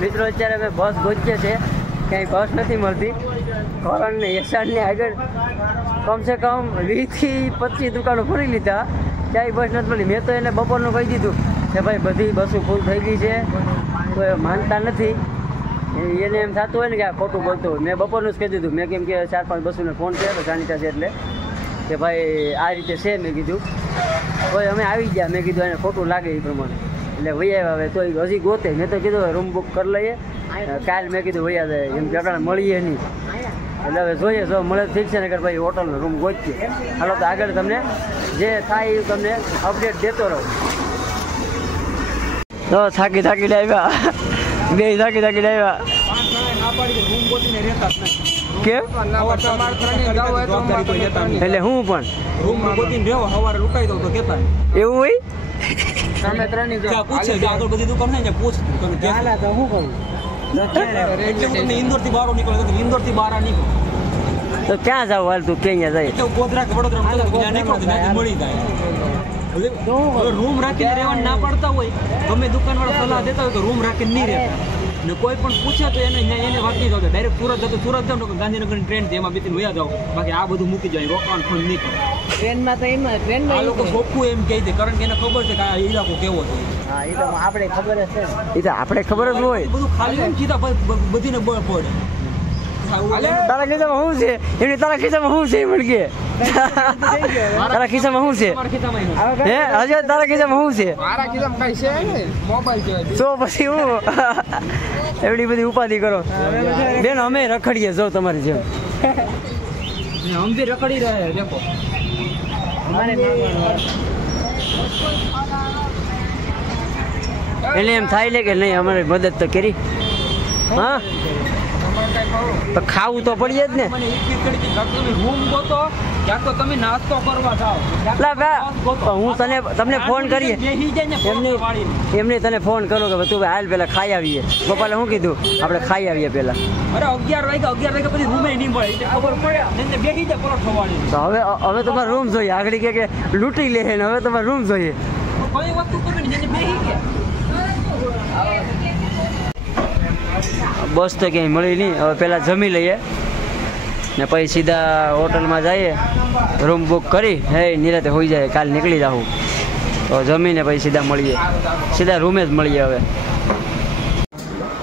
મિત્રો અત્યારે અમે બસ ગોતીએ છીએ, ક્યાંય બસ નથી મળતી. કારણ ને એસાડની આગળ કમસે કમ 20 થી 25 દુકાનો ફરી લીધા, ક્યાંય બસ નથી મળી. મેં તો એને બપોરનું કહી દીધું કે ભાઈ બધી બસો ફૂલ થઈ ગઈ છે, તો એ માનતા નથી. એને એમ થતું હોય ને કે આ ખોટું બોલતું હોય. મેં બપોરનું જ કહી દીધું. મેં કેમ કે 4-5 બસોને ફોન કર્યો જાણીતા છે એટલે કે ભાઈ આ રીતે છે. મેં કીધું ભાઈ અમે આવી ગયા. મેં કીધું એને ખોટું લાગે એ પ્રમાણે એટલે વૈયા આવે તો હજી ગોતે. મેં તો કીધું રૂમ બુક કરી લઈએ કાલ. મેં કીધું વૈયા જાય એમ કે આપણે મળીએ નહીં. એટલે હવે જોઈએ જો મળે ઠીક છે ને કે ભાઈ હોટલનો રૂમ ગોતીએ. હાલો તો આગળ તમને જે થાય એ તમને અપડેટ દેતો રહું. તો થાકી આવ્યા, બે થાકી આવ્યા. કેમ એટલે હું પણ એવું હોય ઇન્દોર થી બહાર નીકળો, ઇન્દોર થી બહાર નીકળો તો ક્યાં જાવ? હાલ તું ક્યાં જાય? ગોધરા વડોદરા મળી જાય. રૂમ રાખીને રહેવા ના પડતા હોય, ગમે દુકાન વાળા સલાહ દેતા હોય કે રૂમ રાખીને નહીં રહેતા. ને કોઈ પણ પૂછે તો એને વાત નહીં જાવ. ડાયરેક્ટ સુરત જતો સુરત જાવ ને ગાંધીનગરની ટ્રેન છે એમાં બેસીને વયા જાવ. બાકી આ બધું મૂકી જાય, રોકાણ ફોન નહીં કરે ટ્રેનમાં. તો એમાં ટ્રેનમાં આ લોકો ચોખ્ખું એમ કહે છે, કારણ કે એને ખબર છે કે આ ઇલાકો કેવો છે. હા એ તો આપણે ખબર જ છે. એ તો આપણે ખબર જ હોય. બધું ખાલી એમ સીધા બધીને બળ પડે. તારા ખિસ્સામાં શું છે? એમની તારા ખિસ્સામાં શું છે? મને કે તારા ખિસ્સામાં શું છે? હે હજુ તારા ખિસ્સામાં શું છે? મારા ખિસ્સામાં કઈ છે નહીં, મોબાઈલ છે. તો પછી હું એવડી બધી ઉપાધિ કરો બેન. અમે રખડીએ જો તમારી જેમ. हम भी रखड़ी रहे हैं देखो એટલે એમ થાય લે કે નહીં અમારી મદદ તો કરી. હા તો ખાવું તો પડીએ જ ને. રૂમ ગોતો ક્યાં તો તમે નાસ્તો કરવા જાઓ. હું તમને ફોન કરીએ એમને તને ફોન કરો કે તું હાલ પેલા ખાઈ આવીએ. ગોપાલે શું કીધું? આપણે ખાઈ આવીએ પેલા. અરે 11 વાગ્યા પછી રૂમે નહીં મળે ખબર પડે બેસી જાય પરોઠ ખવાડી. તો હવે તમારે રૂમ જોઈએ. આગળ કે લૂંટી લે ને હવે તમારે રૂમ જોઈએ. કઈ વસ્તુ કરવી ને બેસી ગયા. બસ તો ક્યાંય મળી નહીં. હવે પહેલાં જમી લઈએ ને પછી સીધા હોટલમાં જઈએ. રૂમ બુક કરી નિરાતે હોઈ જાય. કાલ નીકળી જાઉં તો જમીને પછી સીધા મળીએ. સીધા રૂમે જ મળીએ. હવે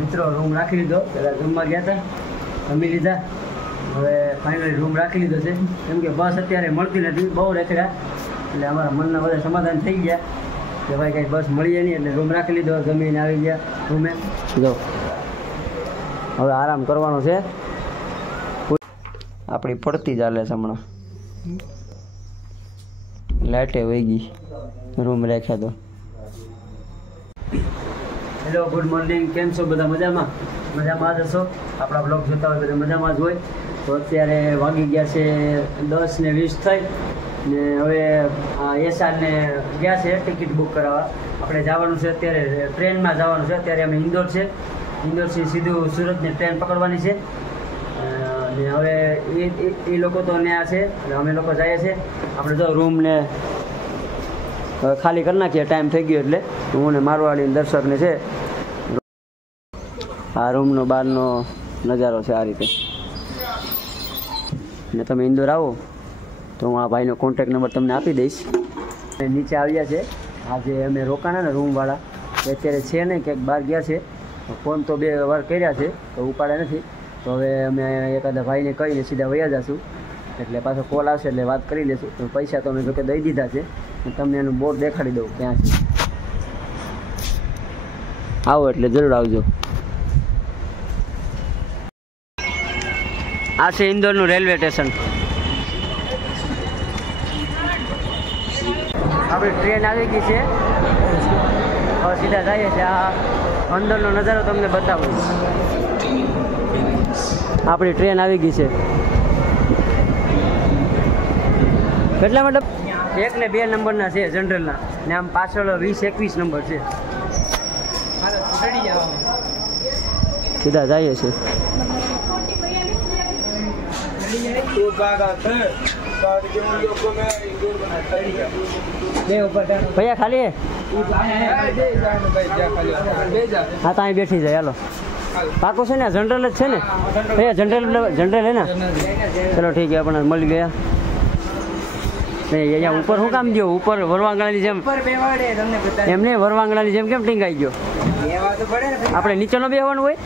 મિત્રો રૂમ રાખી લીધો. પહેલાં રૂમમાં ગયા હતા, જમી લીધા. હવે ફાઇનલી રૂમ રાખી લીધો છે. કેમ કે બસ અત્યારે મળતી નથી, બહુ રેખડા. એટલે અમારા મનના બધા સમાધાન થઈ ગયા કે ભાઈ કંઈ બસ મળીએ નહીં. એટલે રૂમ રાખી લીધો, જમીને આવી ગયા રૂમે. જો હવે આરામ કરવાનો છે. આપણી પડતી ચાલે છે હમણાં. લાઇટે વહી ગઈ. રૂમ રાખ્યા તો. Hello, good morning. કેમ છો બધા? મજામાં? મજામાં જ હશો. આપણા બ્લોગ જોતા હોય તો મજામાં જ હોય. તો અત્યારે વાગી ગયા છે 10:20 થઈ ને હવે એસાને ગયા છે ટિકિટ બુક કરાવવા. આપણે જવાનું છે અત્યારે ટ્રેનમાં જવાનું છે. અત્યારે અમે ઇન્દોર છે. ઇન્દોરથી સીધું સુરતની ટ્રેન પકડવાની છે. ને હવે એ લોકો તો ત્યાં છે અને અમે લોકો જઈએ છીએ. આપણે જો રૂમને ખાલી કરી નાખીએ, ટાઈમ થઈ ગયો એટલે. હું ને મારવાડી દર્શકને છે. આ રૂમનો બહારનો નજારો છે આ રીતે. ને તમે ઇન્દોર આવો તો હું આ ભાઈનો કોન્ટેક નંબર તમને આપી દઈશ. નીચે આવ્યા છે. આજે અમે રોકાણા ને રૂમવાળા અત્યારે છે નહીં, ક્યાંક બહાર ગયા છે. ફોન તો 2 વાર કર્યા છે તો ઉપાડે નથી. તો હવે અમે એકાદા ભાઈને કહીને સીધા વયા જશું. એટલે પાછો કોલ આવશે એટલે વાત કરી લઈશું. તો પૈસા તો અમે જોકે દઈ દીધા છે. તમને એનું બોર્ડ દેખાડી દઉં ક્યાં છે. આવો એટલે જરૂર આવજો. આ છે ઇન્દોરનું રેલવે સ્ટેશન. આપણી ટ્રેન આવી ગઈ છે. હવે સીધા જઈએ છીએ. આ અંદરનો નજારો તમને બતાવું. આપણી ટ્રેન આવી ગઈ છે. કેટલા મતલબ 1 ને 2 નંબરના છે જનરલના. ને આમ પાછળ 20-21 નંબર છે. સીધા જઈએ છીએ. भैया खाली है हाँ तो અહીં બેઠી જાય હાલો પાકો છે ને જનરલ જ છે ને ભૈયા જનરલ હે ને ચલો ઠીક है આપણે મળી ગયા અહીંયા ઉપર શું કામ ગયો ઉપર વરવાંગણાની જેમ એમને વરવાંગણાની જેમ કેમ ટીંગાઈ ગયો આપણે નીચે નો બેહવાનું હોય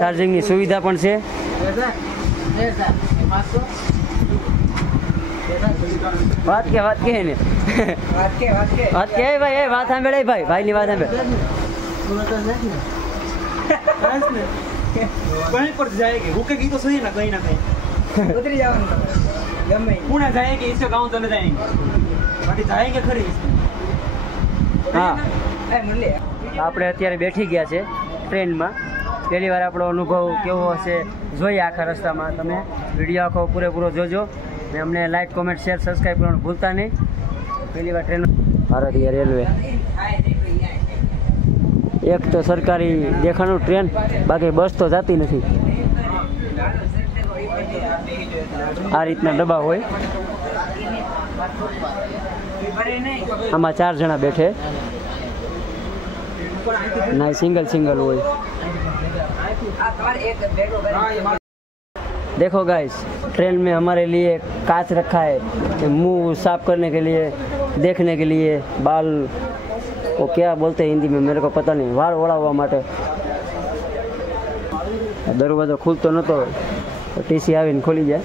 ચાર્જિંગ ની સુવિધા પણ છે વાત કે ને વાત કે ભાઈ એ વાત સાંભળે ભાઈ ની વાત સાંભળે कहीं पर जाएगी रुकेगी तो सही ना कहीं उतरी जाओ पुणे जाएगी इससे गांव चले जाएंगे बाकी जाएंगे खरी હા આપણે અત્યારે બેઠી ગયા છે ટ્રેનમાં પહેલી વાર આપણો અનુભવ કેવો હશે જોઈએ આખા રસ્તામાં તમે વિડીયો આખો પૂરેપૂરો જોજો ને અમને લાઈક કોમેન્ટ શેર સબસ્ક્રાઈબ કરવાનું ભૂલતા નહીં પહેલી વાર ટ્રેન ભારતીય રેલવે એક તો સરકારી દેખાણું ટ્રેન બાકી બસ તો જતી નથી આ રીતના ડબ્બા હોય આમાં 4 જણા બેઠે ना सिंगल હોય देखो गाइस ट्रेन में हमारे लिए कांच रखा है मुंह साफ करने के लिए देखने के लिए बाल वो क्या बोलते हैं हिंदी में मेरे को पता नहीं वाल ओढ़ाववा માટે દરવાજો ખુલતો નતો ટીસી આવીને ખોલી જાય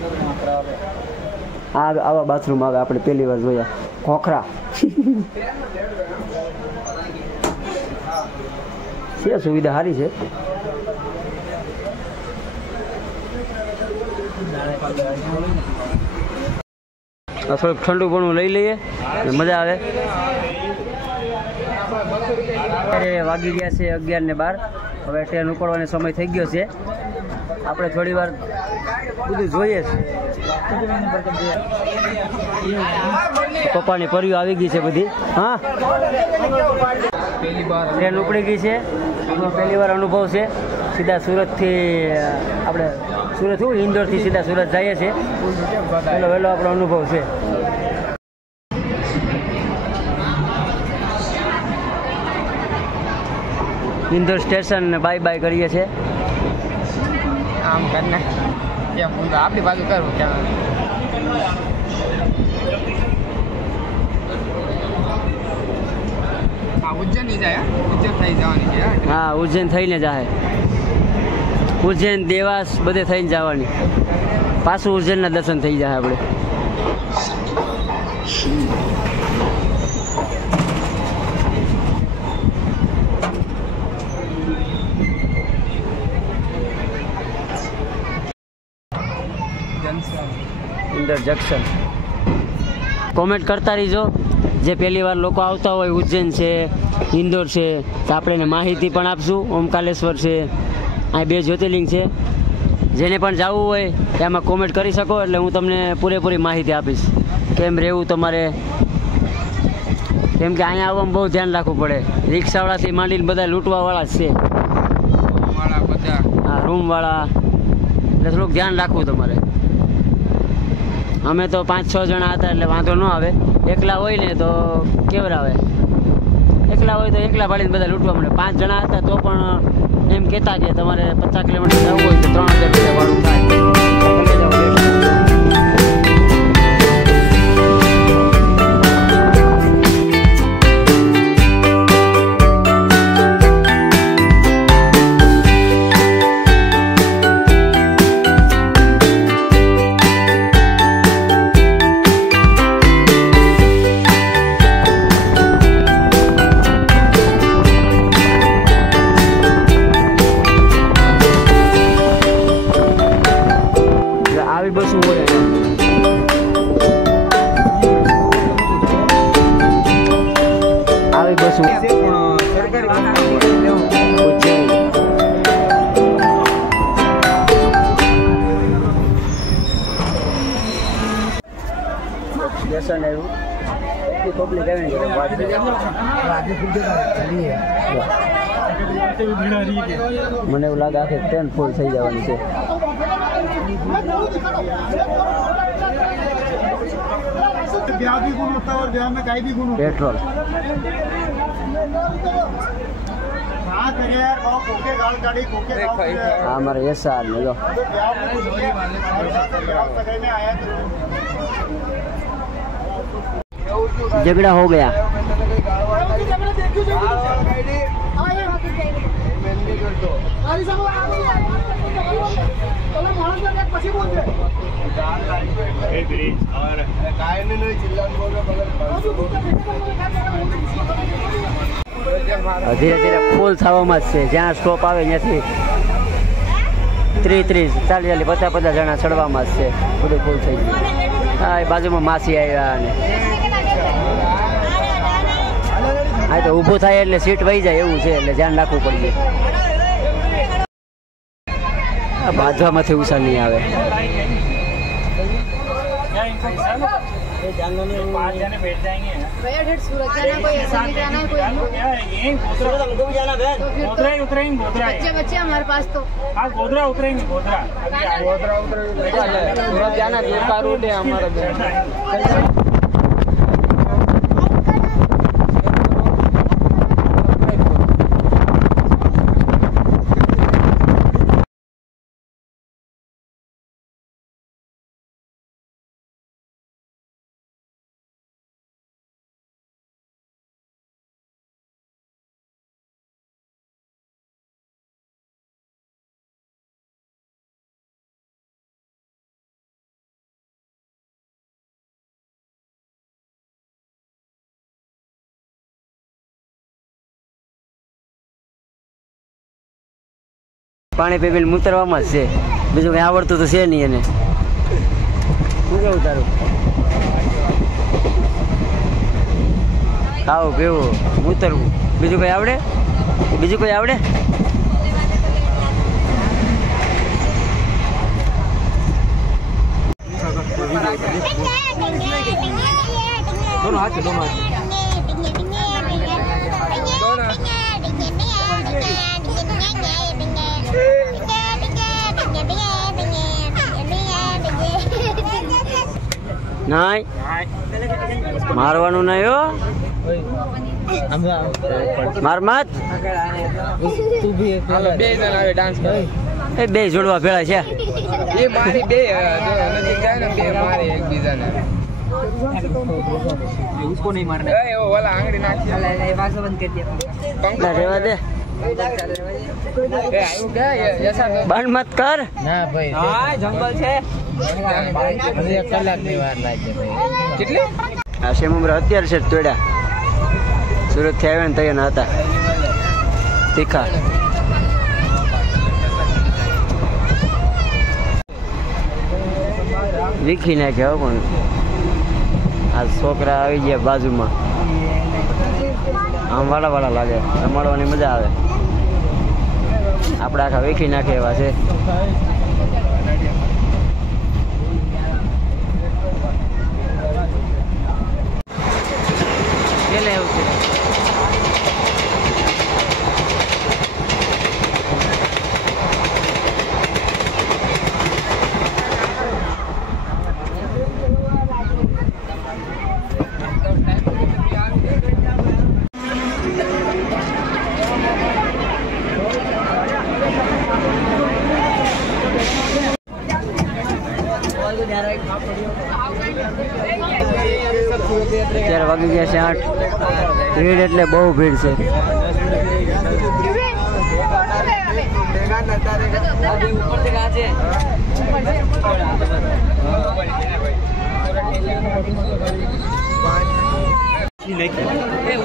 આવા બાથરૂમ આવે આપણે પહેલી વાર જોયા ખોખરા છે સુવિધા સારી છે થોડુંક ઠંડુ પણ લઈ લઈએ મજા આવે અત્યારે વાગી ગયા છે 11:12 હવે ટ્રેન ઉપડવાનો સમય થઈ ગયો છે આપણે થોડી વાર બધું જોઈએ પપ્પાની પરિયો આવી ગઈ છે બધી હા ટ્રેન ઉપડી ગઈ છે પહેલી વાર અનુભવ છે સીધા સુરતથી આપણે સુરત હું ઇન્દોરથી સીધા સુરત જઈએ છીએ વહેલો આપણો અનુભવ છે इंदौर स्टेशन बाय बाय करिए छे आम करना क्या बोल आपकी बात करो क्या उज्जैन ही जाए उज्जैन थई जवानी है हाँ उज्जैन थईने जाए उज्जैन देवास बधे थईने जवानी पाछू उज्जैन ना दर्शन थई जाए आपणे इंदौर जंक्शन कॉमेंट करता रहीजो जे पहली बार लोग आवता होय उज्जैन से इंदौर से तो आपणे माहिती पण आपशुं ओमकालेश्वर से आ 2 ज्योतिर्लिंग है जेने पण जावुं होय एमां कॉमेंट करी शको एटले हूँ तमने पूरेपूरी माहिती आपीश केम रहेवुं तमारे केम के अहींया आववामां बहु ध्यान राखवुं पड़े रिक्शावाळाथी मांडीने बधा लूंटवावाळा ज छे हाँ रूमवाळा એટલે થોડુંક ધ્યાન રાખવું તમારે અમે તો 5-6 જણા હતા એટલે વાંધો ન આવે એકલા હોય ને તો કેવરાવે એકલા હોય તો એકલા ભાડીને બધા લૂંટવા મળે 5 જણા હતા તો પણ એમ કહેતા કે તમારે 50 કિલોમીટર જવું હોય તો 3000 રૂપિયા ભાડું થાય बस हो रहा है बस स्टेशन है पब्लिक है મને એવું લાગે આખી ટ્રેન ફૂલ થઈ જવાની છે. પેટ્રોલ हमारे ये साल में जो झगड़ा हो गया. धीरे धीरे फूल थवामां ज छे. ज्यां स्टॉप आवे ત્યાંથી 30-40 50 જણા ચડવામાં જ છે. બધું ફૂલ થઈ ગયું. હા એ બાજુમાં માસી આવ્યા અને હા તો ઊભું થાય એટલે સીટ વહી જાય એવું છે એટલે ધ્યાન રાખવું પડે. બાજવામાંથી ઉષા નહીં આવે. बच्चे हमारे पास तो गोधरा उतरेंगे गोधरा सूरत जाना दूसरा रूट है हमारा. પાણી પીને મૂતરવામાં જ છે. બીજું કંઈ આવડતું તો છે નહીં એને. શું કેવું તારું? ખાવું પીવું મૂતરવું બીજું કંઈ આવડે? બીજું કોઈ આવડે? दोनों हाथ से दोनों हाथ નહીં મારવાનું નહીં હો. માર મત. બે જણ આવે ડાન્સ કરે. એ બે જોડવા ભેળા છે. એ મારી બે નજીક જાય ને બે મારે એકબીજાને. उसको नहीं मारना. એ ઓલા આંગળી નાખી ના રેવા દે. એ આયું કે યસા તો બંધ મત કર. ના ભાઈ હા જંગલ છે. હજી 1 કલાકની વાર લાગે ભાઈ. કેટલી? આ સેમ ઉમર અત્યારે છે તોડ્યા. સુરત થી આવ્યા ને તૈયાર હતા તીખા. વીખી નાખ્યા પણ આ છોકરા આવી ગયા બાજુમાં. આમ વાળા લાગે. રમાડવાની મજા આવે. આપણે આખા વીખી નાખે એવા છે. પેલે એવું છે. અત્યારે વાગી ગયા છે 8. ભીડ એટલે બહુ ભીડ છે.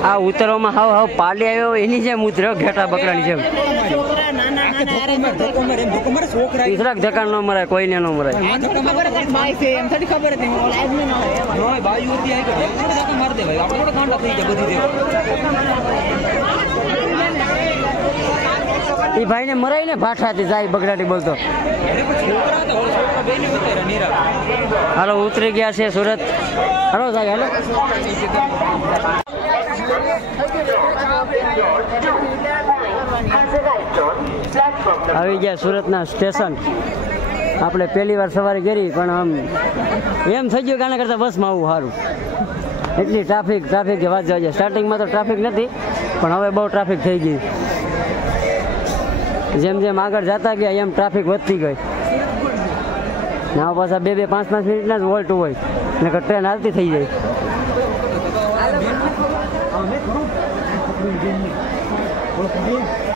આ ઉતરવામાં હાવ પાલી આવ્યો એની જેમ ઉતર્યો ઘેટા બકરાની જેમ. જરાક ધક્કા ન મરાય, કોઈને ન મરાય. એ ભાઈ ને મરાય ને ભાઠાથી જાય બગડાટી બોલતો. હાલો ઉતરી ગયા છે સુરત. હાલો જાય હાલો. આવી ગયા સુરતના સ્ટેશન. આપણે પહેલી વાર સવારે કરી પણ આમ એમ થઈ ગયું કે આના કરતાં બસમાં આવવું સારું. એટલી ટ્રાફિક વાત જોઈએ. સ્ટાર્ટિંગમાં તો ટ્રાફિક નથી પણ હવે બહુ ટ્રાફિક થઈ ગઈ. જેમ જેમ આગળ જતા ગયા એમ ટ્રાફિક વધતી ગઈ. ના પાછા 2-5 મિનિટના જ વોલ્ટ હોય ને ટ્રેન હાલતી થઈ જાય.